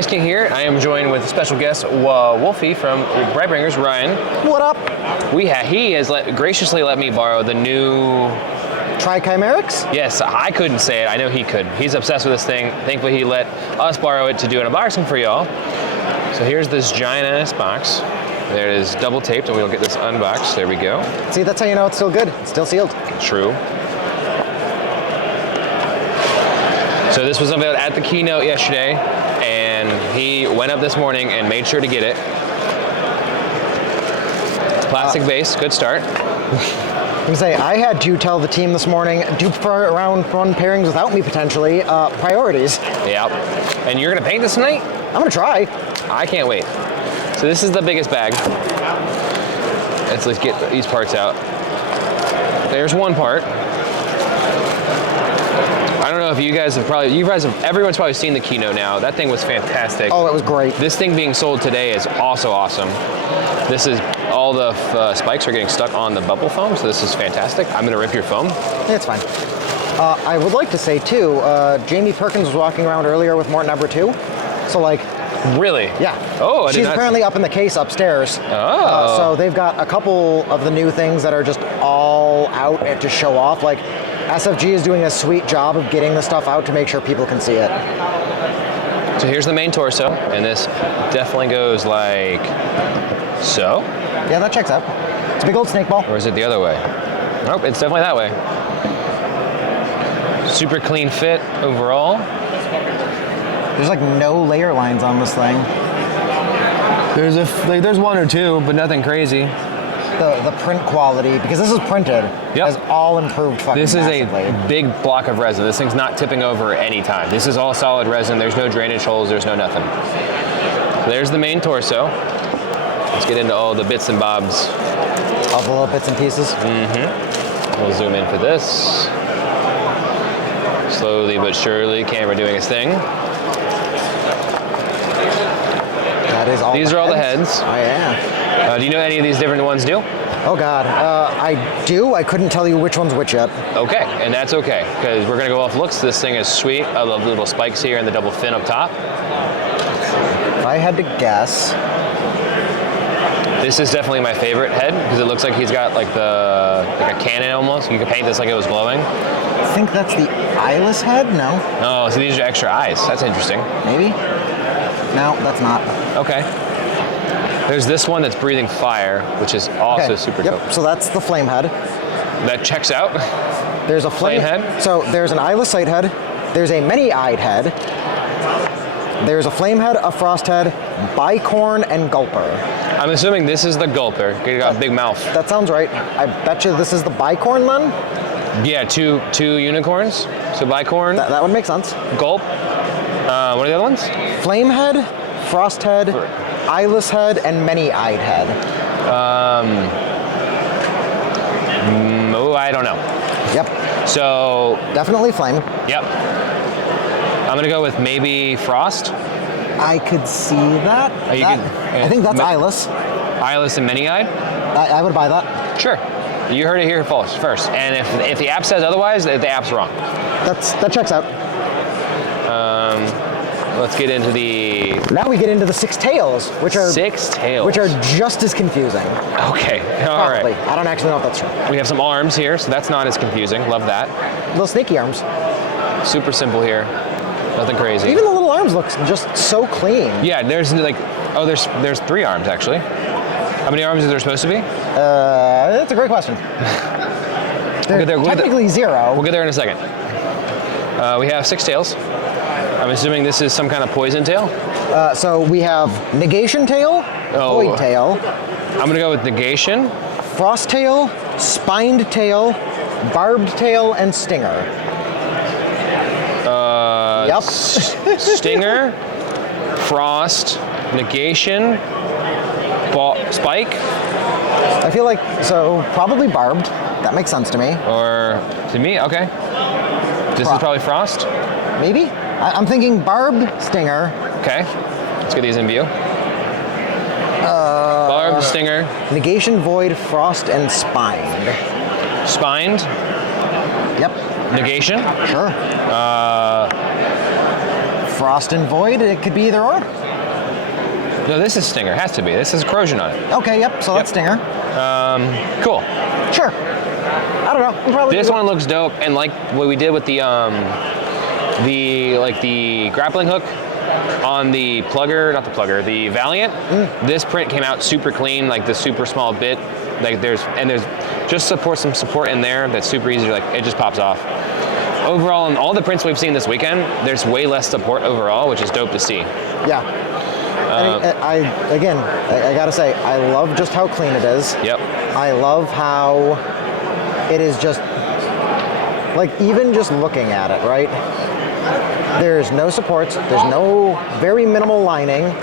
Ice King here. I am joined with special guest Wolfie from BlightBringers, Ryan. What up? He has graciously let me borrow the new... Trikymaerax? Yes, I couldn't say it. I know he could. He's obsessed with this thing. Thankfully, he let us borrow it to do an unboxing for y'all. So here's this giant-ass box. There it is, double taped, and we'll get this unboxed. There we go. See, that's how you know it's still good. It's still sealed. True. So this was unveiled at the keynote yesterday, and he went up this morning and made sure to get it. Plastic base, good start. I'm gonna say, I had to tell the team this morning, do round one pairings without me potentially, priorities. Yep. And you're gonna paint this tonight? I'm gonna try. I can't wait. So this is the biggest bag. Let's get these parts out. There's one part. I don't know if you guys have everyone's probably seen the keynote now. That thing was fantastic. Oh, it was great. This thing being sold today is also awesome. This is, all the spikes are getting stuck on the bubble foam, so this is fantastic. I'm gonna rip your foam. It's fine. I would like to say too, Jamie Perkins was walking around earlier with more number 2. So like, really? yeah. Oh, she's apparently up in the case upstairs. Oh. So they've got a couple of the new things that are just all out to show off. Like, SFG is doing a sweet job of getting the stuff out to make sure people can see it. So here's the main torso, and this definitely goes like so. Yeah, that checks out. It's a big old snake ball. Or is it the other way? Nope, it's definitely that way. Super clean fit overall. There's like no layer lines on this thing. There's one or two, but nothing crazy. The print quality, because this is printed, has all improved fucking This is massively. a big block of resin. This thing's not tipping over any time. This is all solid resin. There's no drainage holes. There's no nothing. There's the main torso. Let's get into all the bits and bobs. All the little bits and pieces. Mm-hmm. We'll zoom in for this. Slowly but surely, camera doing its thing. That is all. These are all the heads. Oh yeah. Do you know any of these different ones do? Oh God, I do. I couldn't tell you which one's which yet. Okay, and that's okay, because we're gonna go off looks. This thing is sweet. I love the little spikes here and the double fin up top. If I had to guess, this is definitely my favorite head, because it looks like he's got like a cannon almost. You could paint this like it was glowing. I think that's the eyeless head. No. Oh, so these are extra eyes. That's interesting. Maybe. No, that's not. Okay. There's this one that's breathing fire, which is also super dope. So that's the flame head. That checks out. There's a flame head. So there's an eyeless sight head. There's a many-eyed head. There's a flame head, a frost head, bicorn, and gulper. I'm assuming this is the gulper. You got a big mouth. That sounds right. I bet you this is the bicorn then? Yeah, two unicorns. So bicorn. That would make sense. Gulp. What are the other ones? Flame head, frost head, eyeless head, and many-eyed head. I don't know. Yep. So Definitely flame. Yep. I'm gonna go with maybe frost. I could see that. I think that's eyeless. Eyeless and many-eyed. I would buy that. Sure. You heard it here first. And if the app says otherwise, the app's wrong. That checks out. Let's get into the... Now we get into the 6 tails, which are... 6 tails. Which are just as confusing. Okay, all Probably. right. I don't actually know if that's true. We have some arms here, so that's not as confusing. Love that. Little snaky arms. Super simple here. Nothing crazy. Even the little arms look just so clean. Yeah, there's 3 arms actually. How many arms is there supposed to be? That's a great question. Technically 0. We'll get there in a second. We have 6 tails. I'm assuming this is some kind of poison tail? So we have negation tail, void tail. I'm gonna go with negation. Frost tail, spined tail, barbed tail, and stinger. Yep. Stinger, frost, negation, spike. I feel like, so probably barbed. That makes sense to me. Or, to me, okay. This is probably frost? Maybe? I'm thinking barbed, stinger. Okay, let's get these in view. Barbed, stinger. Negation, void, frost, and spined. Spined? Yep. Negation? Sure. Frost and Void. It could be either or. No, this is Stinger. Has to be. This is Corrosion on it. Okay, yep. So that's Stinger. Cool. Sure. I don't know. This one looks dope, and like what we did with the grappling hook on the the Valiant. This print came out super clean, like the super small bit. Like there's just some support in there that's super easy. Like it just pops off. Overall, in all the prints we've seen this weekend, there's way less support overall, which is dope to see. Yeah. I gotta say, I love just how clean it is. Yep. I love how it is just, like, even just looking at it, right? There's no supports, there's no very minimal lining.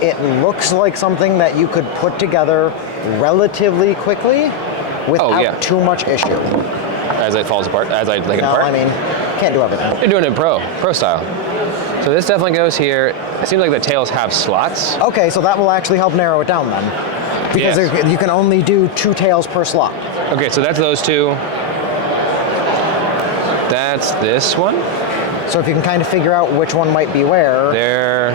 It looks like something that you could put together relatively quickly without too much issue. As it falls apart, as I take it apart? I mean, can't do everything. You're doing it pro style. So this definitely goes here. It seems like the tails have slots. Okay, so that will actually help narrow it down then. Because you can only do 2 tails per slot. Okay, so that's those 2. That's this one. So if you can kind of figure out which one might be where. There.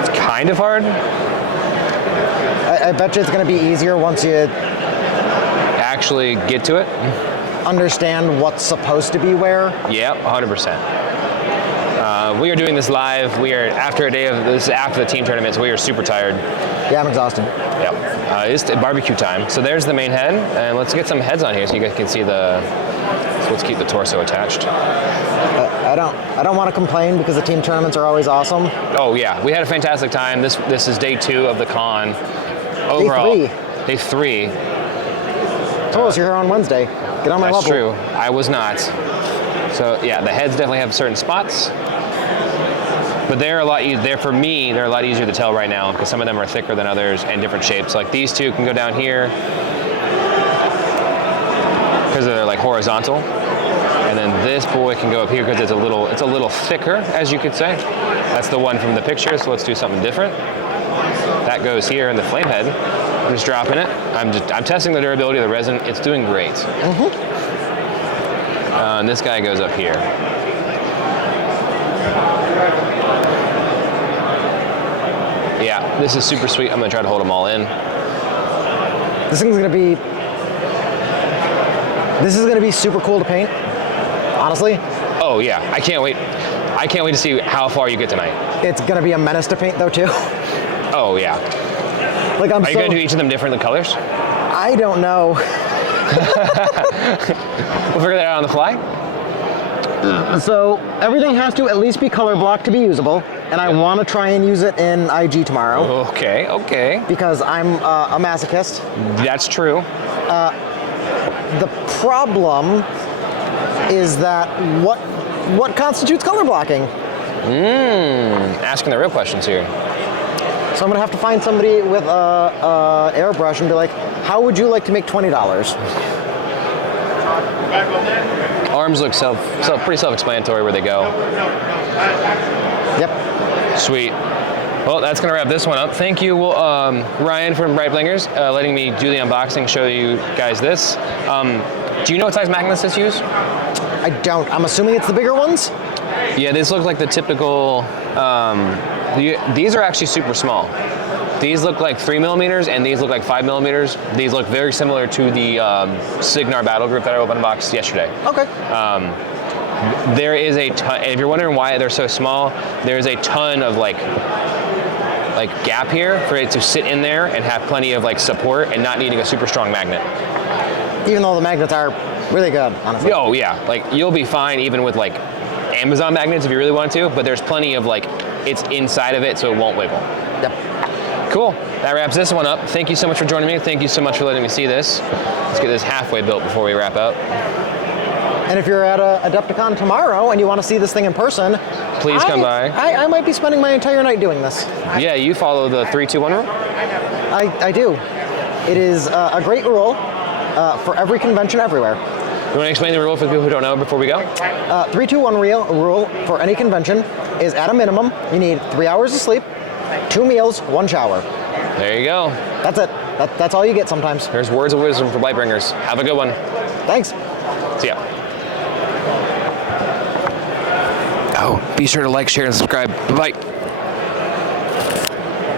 It's kind of hard. I bet you it's going to be easier once you actually get to it. Understand what's supposed to be where. Yeah, 100%. We are doing this live. We are after a day of this, after the team tournament, so we are super tired. Yeah, I'm exhausted. Yep. It's barbecue time. So there's the main head, and let's get some heads on here so you guys can see the. So let's keep the torso attached. I don't want to complain because the team tournaments are always awesome. Oh yeah, we had a fantastic time. This is day 2 of the con. Overall, Day 3. Told us you're here on Wednesday. Get on my level. That's true. I was not. So yeah, the heads definitely have certain spots, but they're a lot easier. They're a lot easier to tell right now because some of them are thicker than others and different shapes. Like these 2 can go down here because they're like horizontal, and then this boy can go up here because it's a little thicker, as you could say. That's the one from the picture. So let's do something different. That goes here in the flame head. I'm just dropping it. I'm testing the durability of the resin. It's doing great. And this guy goes up here. Yeah, this is super sweet. I'm gonna try to hold them all in. This is gonna be super cool to paint. Honestly. Oh yeah, I can't wait. I can't wait to see how far you get tonight. It's gonna be a menace to paint though too. Oh yeah. Like Are you gonna do each of them different in colors? I don't know. We'll figure that out on the fly. So everything has to at least be color blocked to be usable, and I want to try and use it in IG tomorrow. Okay. Because I'm a masochist. That's true. The problem is that what constitutes color blocking? Asking the real questions here. So I'm gonna have to find somebody with a airbrush and be like, how would you like to make $20? Arms look pretty self-explanatory where they go. Yep. Sweet. Well, that's gonna wrap this one up. Thank you, Ryan from BlightBringers, letting me do the unboxing, show you guys this. Do you know what size magnets this use? I don't. I'm assuming it's the bigger ones? Yeah, these look like the typical. These are actually super small. These look like 3 millimeters, and these look like 5 millimeters. These look very similar to the Signar Battle Group that I unboxed yesterday. Okay. There is a ton. If you're wondering why they're so small, there's a ton of like gap here for it to sit in there and have plenty of like support and not needing a super strong magnet. Even though the magnets are really good, honestly. Oh yeah, like you'll be fine even with like Amazon magnets if you really want to, but there's plenty of like it's inside of it so it won't wiggle. Yep. Cool. That wraps this one up. Thank you so much for joining me. Thank you so much for letting me see this. Let's get this halfway built before we wrap up. And if you're at Adepticon tomorrow and you want to see this thing in person, please come by. I might be spending my entire night doing this. Yeah, you follow the 3-2-1 rule? I do. It is a great rule for every convention everywhere. You want to explain the rule for the people who don't know before we go? 3-2-1 rule for any convention is at a minimum, you need 3 hours of sleep, 2 meals, 1 shower. There you go. That's it. That's all you get sometimes. There's words of wisdom for BlightBringers. Have a good one. Thanks. See ya. Oh, be sure to like, share, and subscribe. Bye-bye.